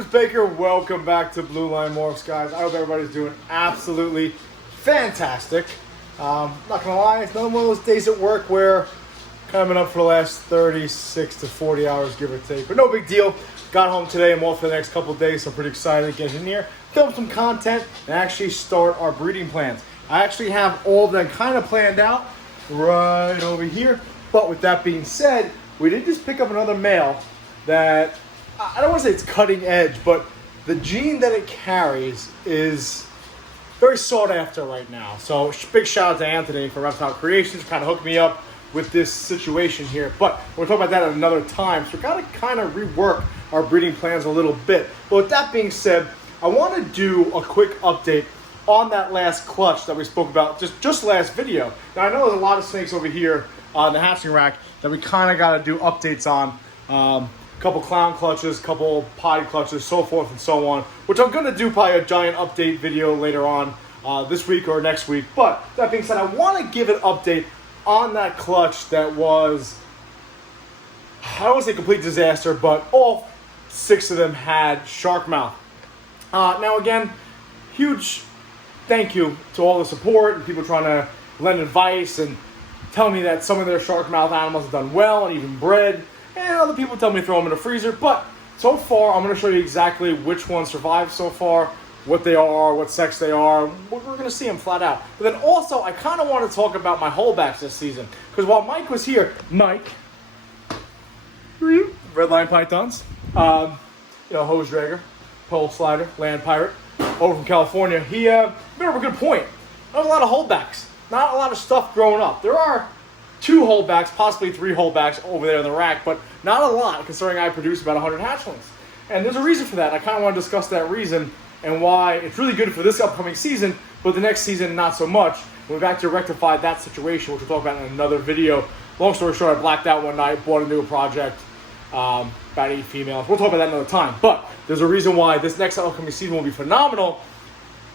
it's Baker. Welcome back to Blue Line Morphs, guys. I hope everybody's doing absolutely fantastic. Not gonna lie, it's another one of those days at work where kind of been up for the last 36 to 40 hours, give or take. But no big deal. Got home today. I'm off for the next couple of days, so I'm pretty excited to get in here, film some content, and actually start our breeding plans. I actually have all of them kind of planned out right over here. But with that being said, we did just pick up another male that, I don't want to say it's cutting edge, but the gene that it carries is very sought after right now. So big shout out to Anthony for Reptile Creations, kind of hooked me up with this situation here. But we'll talk about that at another time. So we got to kind of rework our breeding plans a little bit. But with that being said, I want to do a quick update on that last clutch that we spoke about just last video. Now I know there's a lot of snakes over here on the hatching rack that we kind of got to do updates on. Couple clown clutches, couple potty clutches, so forth and so on, which I'm going to do probably a giant update video later on this week or next week. But that being said, I want to give an update on that clutch that was, I don't want to say complete disaster, but all 6 of them had shark mouth. Now again, huge thank you to all the support and people trying to lend advice and tell me that some of their shark mouth animals have done well and even bred. And other people tell me to throw them in the freezer. But so far, I'm going to show you exactly which ones survived so far, what they are, what sex they are. We're going to see them flat out. But then also, I kind of want to talk about my holdbacks this season. Because while Mike was here, Redline Pythons, hose dragger, pole slider, land pirate, over from California, he made up a good point. There's a lot of holdbacks. Not a lot of stuff growing up. There are 2 holdbacks, possibly 3 holdbacks over there in the rack, but not a lot considering I produce about 100 hatchlings. And there's a reason for that. I kind of want to discuss that reason and why it's really good for this upcoming season, but the next season not so much. We've actually rectified that situation, which we'll talk about in another video. Long story short, I blacked out one night, bought a new project, about 8 females. We'll talk about that another time. But there's a reason why this next upcoming season will be phenomenal.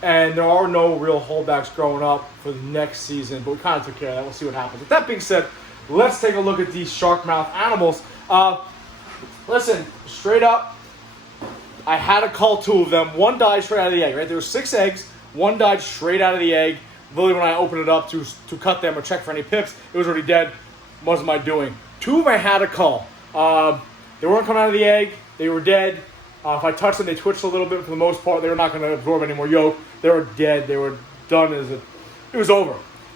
And there are no real holdbacks growing up for the next season, but we kind of took care of that. We'll see what happens. With that being said, let's take a look at these shark mouth animals. Listen, straight up, I had to cull 2 of them. One died straight out of the egg, right? There were 6 eggs. One died straight out of the egg. Literally, when I opened it up to cut them or check for any pips, it was already dead. Wasn't my doing. 2 of them I had to cull. They weren't coming out of the egg. They were dead. If I touched them, they twitched a little bit. For the most part, they were not going to absorb any more yolk. They were dead. They were done. It was over.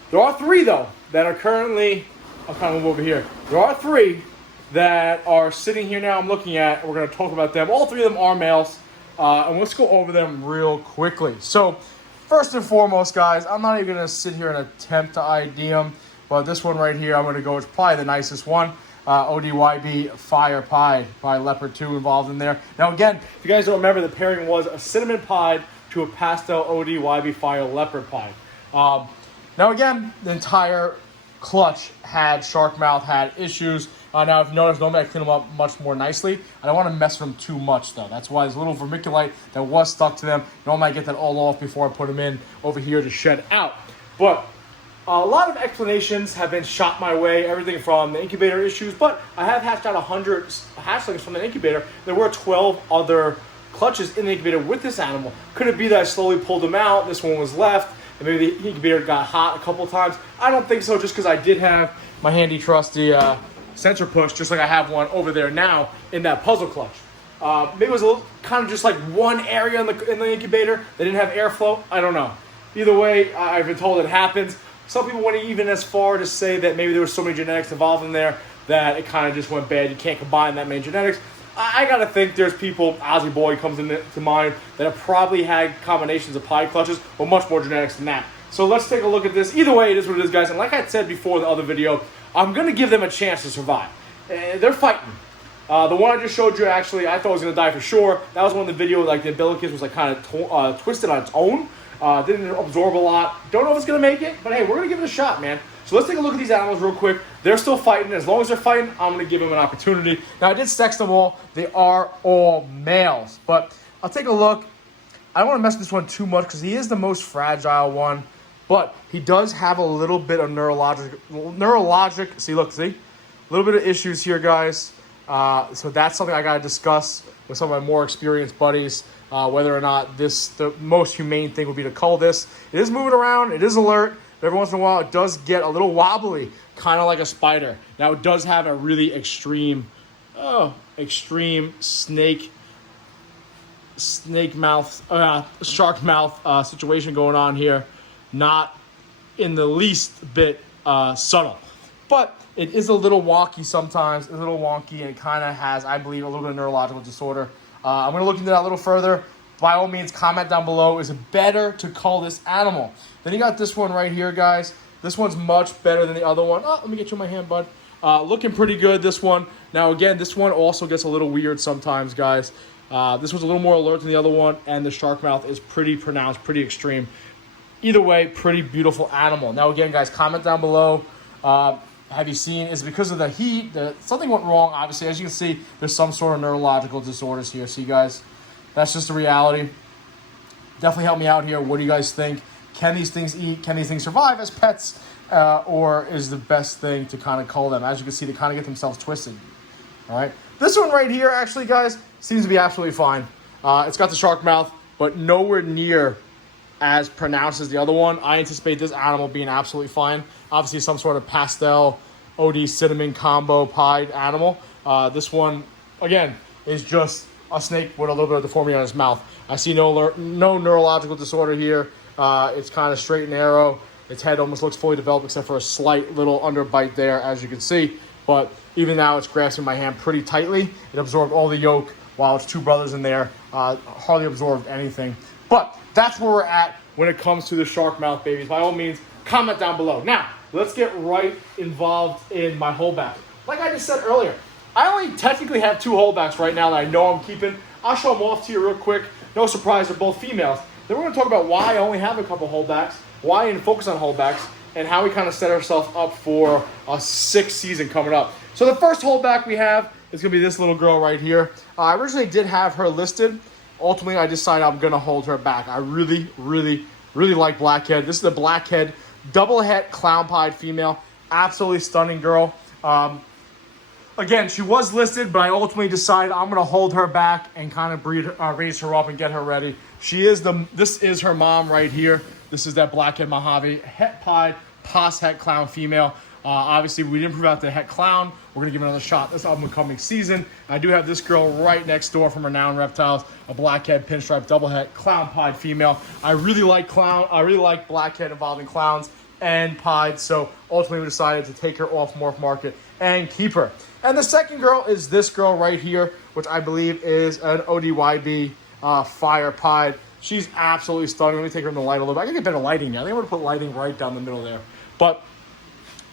There are 3, though, that are currently... I'll kind of move over here. There are 3 that are sitting here now I'm looking at. We're going to talk about them. All 3 of them are males. And let's go over them real quickly. So, first and foremost, guys, I'm not even going to sit here and attempt to ID them. But this one right here, I'm going to go. It's probably the nicest one. ODYB Fire Pied, probably Leopard 2 involved in there. Now again, if you guys don't remember, the pairing was a Cinnamon Pied to a Pastel ODYB Fire Leopard Pied. Now again, the entire clutch had shark mouth, had issues. Now if you notice, normally I clean them up much more nicely. I don't want to mess with them too much though. That's why there's a little vermiculite that was stuck to them. Normally I get that all off before I put them in over here to shed out. But a lot of explanations have been shot my way, everything from the incubator issues, but I have hatched out 100 hatchlings from the incubator. There were 12 other clutches in the incubator with this animal. Could it be that I slowly pulled them out, this one was left, and maybe the incubator got hot a couple times? I don't think so, just because I did have my handy trusty sensor push, just like I have one over there now in that puzzle clutch. Maybe it was a little, kind of just like one area in the incubator that didn't have airflow. I don't know. Either way, I've been told it happens. Some people went even as far to say that maybe there was so many genetics involved in there that it kind of just went bad. You can't combine that many genetics. I got to think there's people, Ozzy Boy comes into mind, that have probably had combinations of pied clutches with much more genetics than that. So let's take a look at this. Either way, it is what it is, guys. And like I said before in the other video, I'm going to give them a chance to survive. They're fighting. The one I just showed you, actually, I thought was going to die for sure. That was one of the videos, like the umbilicus was like kind of twisted on its own. Didn't absorb a lot. Don't know if it's going to make it, but hey, we're going to give it a shot, man. So let's take a look at these animals real quick. They're still fighting. As long as they're fighting, I'm going to give them an opportunity. Now, I did sex them all. They are all males, but I'll take a look. I don't want to mess with this one too much because he is the most fragile one, but he does have a little bit of neurologic, see, a little bit of issues here, guys. So that's something I got to discuss with some of my more experienced buddies, whether or not the most humane thing would be to cull this. It is moving around. It is alert. But every once in a while, it does get a little wobbly, kind of like a spider. Now, it does have a really extreme snake mouth, shark mouth situation going on here. Not in the least bit subtle. But it is a little wonky sometimes, a little wonky, and it kind of has, I believe, a little bit of neurological disorder. I'm going to look into that a little further. By all means, comment down below. Is it better to cull this animal? Then you got this one right here, guys. This one's much better than the other one. Oh, let me get you in my hand, bud. Looking pretty good, this one. Now, again, this one also gets a little weird sometimes, guys. This one's a little more alert than the other one, and the shark mouth is pretty pronounced, pretty extreme. Either way, pretty beautiful animal. Now, again, guys, comment down below. Have you seen, is it because of the heat? Something went wrong, obviously. As you can see, there's some sort of neurological disorders here. See, guys, that's just the reality. Definitely help me out here. What do you guys think? Can these things eat? Can these things survive as pets? Or is the best thing to kind of cull them? As you can see, they kind of get themselves twisted. All right. This one right here, actually, guys, seems to be absolutely fine. It's got the shark mouth, but nowhere near as pronounced as the other one. I anticipate this animal being absolutely fine. Obviously, some sort of pastel OD cinnamon combo pied animal. This one, again, is just a snake with a little bit of deformity on his mouth. I see no neurological disorder here. It's kind of straight and narrow. Its head almost looks fully developed except for a slight little underbite there, as you can see. But even now, it's grasping my hand pretty tightly. It absorbed all the yolk while its two brothers in there hardly absorbed anything. But that's where we're at when it comes to the shark mouth babies. By all means, comment down below. Now, let's get right involved in my holdback. Like I just said earlier, I only technically have 2 holdbacks right now that I know I'm keeping. I'll show them off to you real quick. No surprise, they're both females. Then we're going to talk about why I only have a couple holdbacks, why I didn't focus on holdbacks, and how we kind of set ourselves up for a 6th season coming up. So the first holdback we have is going to be this little girl right here. I originally did have her listed. Ultimately, I decided I'm going to hold her back. I really, really, really like Blackhead. This is the Blackhead double het clown pied female. Absolutely stunning girl. Again, she was listed, but I ultimately decided I'm going to hold her back and kind of raise her up and get her ready. This is her mom right here. This is that Blackhead Mojave het pied pos het clown female. Obviously, we didn't prove out the het clown. We're going to give it another shot this upcoming season. I do have this girl right next door from Renowned Reptiles, a blackhead pinstripe double het clown pied female. I really like blackhead involving clowns and pied, so ultimately we decided to take her off morph market and keep her. And the second girl is this girl right here, which I believe is an ODYB fire pied. She's absolutely stunning. Let me take her in the light a little bit. I can get better lighting now. I think I'm going to put lighting right down the middle there. But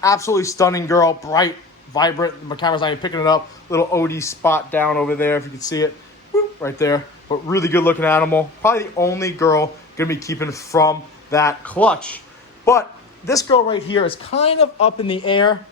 absolutely stunning girl, bright, vibrant. My camera's not even picking it up. Little OD spot down over there, if you can see it. Whoop, right there. But really good looking animal. Probably the only girl going to be keeping from that clutch. But this girl right here is kind of up in the air.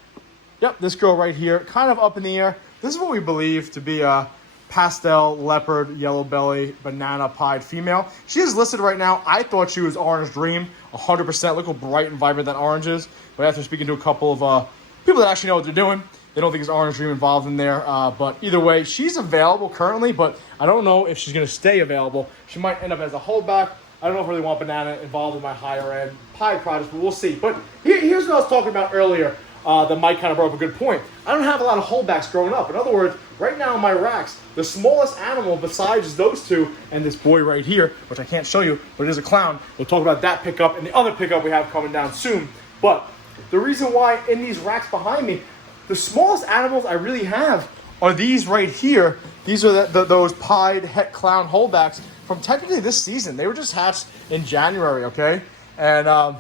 Yep, this girl right here, kind of up in the air. This is what we believe to be a pastel leopard yellow belly banana pied female. She is listed right now. I thought she was Orange Dream 100%. Look how bright and vibrant that orange is. But after speaking to a couple of people that actually know what they're doing, they don't think there's Orange Dream involved in there. But either way, she's available currently, but I don't know if she's going to stay available. She might end up as a holdback. I don't know if I really want banana involved in my higher end pie products, but we'll see. But here's what I was talking about earlier. That Mike kind of brought up a good point. I don't have a lot of holdbacks growing up. In other words, right now in my racks, the smallest animal besides those two and this boy right here, which I can't show you, but it is a clown. We'll talk about that pickup and the other pickup we have coming down soon. But the reason why in these racks behind me, the smallest animals I really have are these right here. These are those pied het clown holdbacks from technically this season. They were just hatched in January, okay? And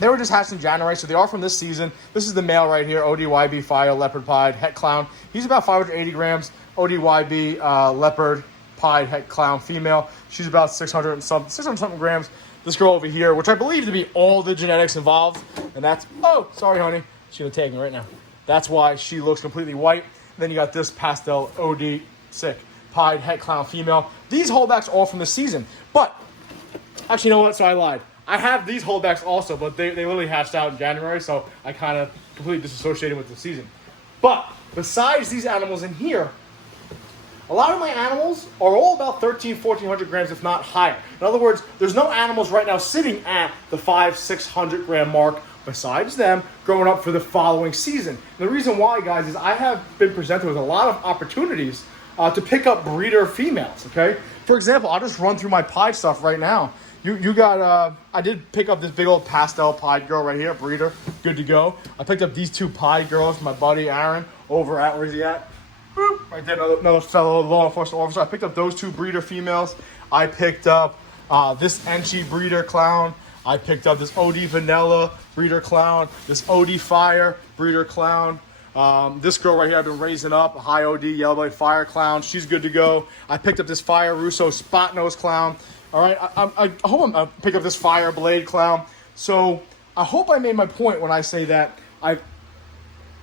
they were just hatched in January, so they are from this season. This is the male right here, ODYB Fire Leopard Pied Het Clown. He's about 580 grams. ODYB Leopard Pied Het Clown female. She's about 600 something grams. This girl over here, which I believe to be all the genetics involved, and that's, oh, sorry, honey. She's gonna take me right now. That's why she looks completely white. And then you got this pastel OD sick Pied Het Clown female. These holdbacks all from this season. But, actually, you know what? So I lied. I have these holdbacks also, but they literally hatched out in January, so I kind of completely disassociated with the season. But besides these animals in here, a lot of my animals are all about 1,400 grams, if not higher. In other words, there's no animals right now sitting at the 500-600 gram mark besides them growing up for the following season. And the reason why, guys, is I have been presented with a lot of opportunities to pick up breeder females, okay? For example, I'll just run through my pied stuff right now. You got, I did pick up this big old pastel pied girl right here, breeder, good to go. I picked up these 2 pied girls from my buddy Aaron over at, where's he at? Boop, right there, another fellow law enforcement officer. I picked up those 2 breeder females. I picked up this Enchi breeder clown. I picked up this OD Vanilla breeder clown, this OD Fire breeder clown. This girl right here I've been raising up, a high OD yellow belly fire clown. She's good to go. I picked up this Fire Russo spot nose clown. All right, I hope I pick up this Fire Blade clown. So I hope I made my point when I say that I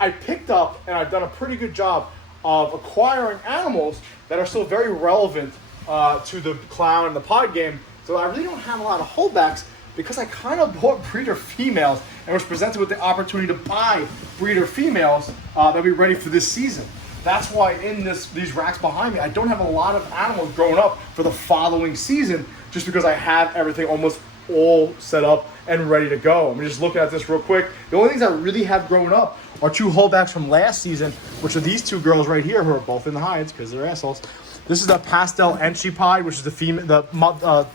picked up and I've done a pretty good job of acquiring animals that are still very relevant to the clown and the pod game. So I really don't have a lot of holdbacks because I kind of bought breeder females and was presented with the opportunity to buy breeder females that be ready for this season. That's why in these racks behind me, I don't have a lot of animals growing up for the following season, just because I have everything almost all set up and ready to go. I'm just looking at this real quick. The only things I really have grown up are 2 holdbacks from last season, which are these 2 girls right here who are both in the hides because they're assholes. This is the Pastel Enchi Pied, which is the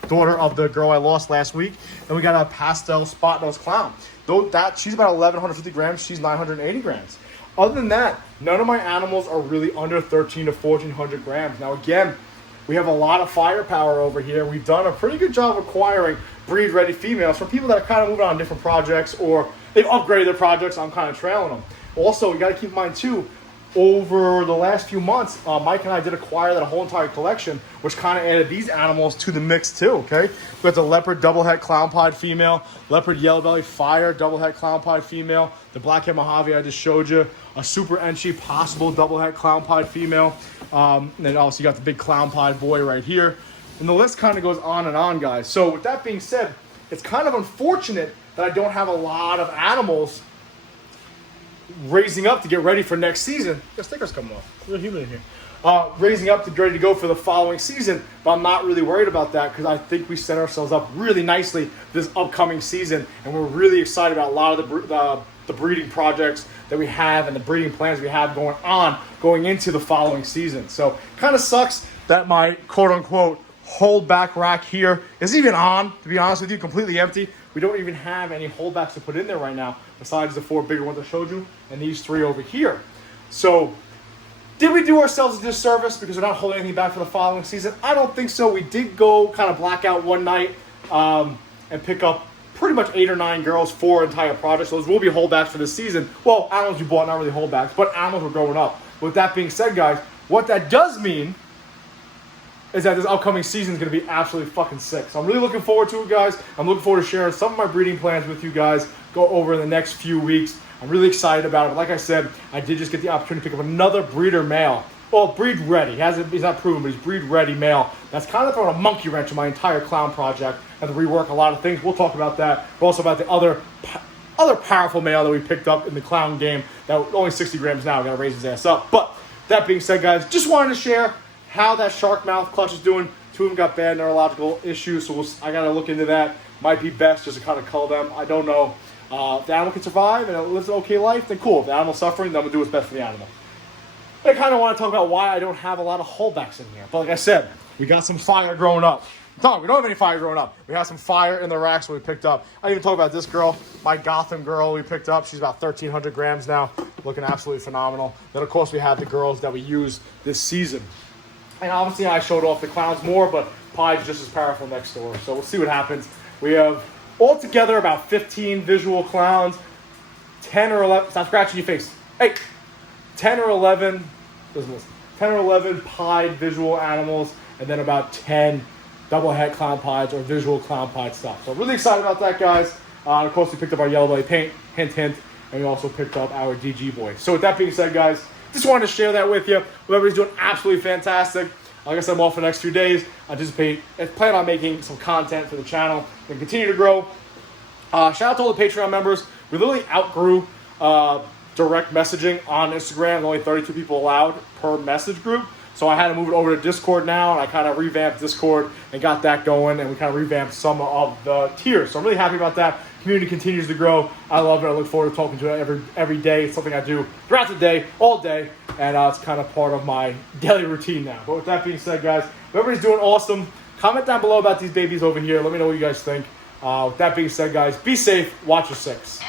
daughter of the girl I lost last week. And we got a Pastel Spot Nose Clown. Though she's about 1,150 grams, she's 980 grams. Other than that, none of my animals are really under 1,300 to 1,400 grams. Now again, we have a lot of firepower over here. We've done a pretty good job acquiring breed-ready females from people that are kind of moving on different projects, or they've upgraded their projects. I'm kind of trailing them. Also, you got to keep in mind too, over the last few months, Mike and I did acquire that whole entire collection, which kind of added these animals to the mix too, okay? We got the Leopard Double Het Clown Pied female, Leopard Yellow Belly Fire Double Het Clown Pied female, the Black Het Mojave I just showed you, a Super Enchi Possible Double Het Clown Pied female, and then also you got the big Clown Pied boy right here. And the list kind of goes on, guys. So with that being said, it's kind of unfortunate that I don't have a lot of animals raising up to get ready for next season. The stickers coming off. It's real humid in here. Raising up to get ready to go for the following season, but I'm not really worried about that because I think we set ourselves up really nicely this upcoming season, and we're really excited about a lot of the breeding projects that we have and the breeding plans we have going into the following season. So kind of sucks that my quote-unquote holdback rack here is even on, to be honest with you, completely empty. We don't even have any holdbacks to put in there right now, besides the 4 bigger ones I showed you, and these 3 over here. So, did we do ourselves a disservice because we're not holding anything back for the following season? I don't think so. We did go kind of blackout one night and pick up pretty much 8 or 9 girls for entire projects. Those will be holdbacks for this season. Well, animals we bought, not really holdbacks, but animals were growing up. With that being said, guys, what that does mean is that this upcoming season is going to be absolutely fucking sick. So I'm really looking forward to it, guys. I'm looking forward to sharing some of my breeding plans with you guys go over in the next few weeks. I'm really excited about it. But like I said, I did just get the opportunity to pick up another breeder male. Well, breed ready. He's not proven, but he's breed ready male. That's kind of throwing a monkey wrench in my entire clown project. I have to rework a lot of things. We'll talk about that. But also about the other powerful male that we picked up in the clown game that only 60 grams now. Got to raise his ass up. But that being said, guys, just wanted to share how that shark mouth clutch is doing. 2 of them got bad neurological issues, so I got to look into that. Might be best just to kind of cull them. I don't know. If the animal can survive and it lives an okay life, then cool. If the animal's suffering, then I'm going to do what's best for the animal. I kind of want to talk about why I don't have a lot of holdbacks in here. But like I said, we got some fire growing up. No, we don't have any fire growing up. We have some fire in the racks we picked up. I didn't even talk about this girl, my Gotham girl we picked up. She's about 1,300 grams now, looking absolutely phenomenal. Then, of course, we have the girls that we use this season. And obviously, I showed off the clowns more, but Pie's just as powerful next door. So we'll see what happens. We have altogether about 15 visual clowns, 10 or 11. Stop scratching your face. Hey, 10 or 11. Doesn't listen. 10 or 11 pied visual animals, and then about 10 double het clown pieds or visual clown pied stuff. So really excited about that, guys. And of course, we picked up our yellow belly paint, hint, hint, and we also picked up our DG boy. So with that being said, guys, just wanted to share that with you. Everybody's doing absolutely fantastic. Like I said, I'm off for the next few days. I plan on making some content for the channel and continue to grow. Shout out to all the Patreon members. We literally outgrew direct messaging on Instagram. Only 32 people allowed per message group. So I had to move it over to Discord now, and I kind of revamped Discord and got that going, and we kind of revamped some of the tiers. So I'm really happy about that. Community continues to grow. I love it. I look forward to talking to it every day. It's something I do throughout the day, all day, and it's kind of part of my daily routine now. But with that being said, guys, everybody's doing awesome. Comment down below about these babies over here. Let me know what you guys think. With that being said, guys, be safe. Watch your six.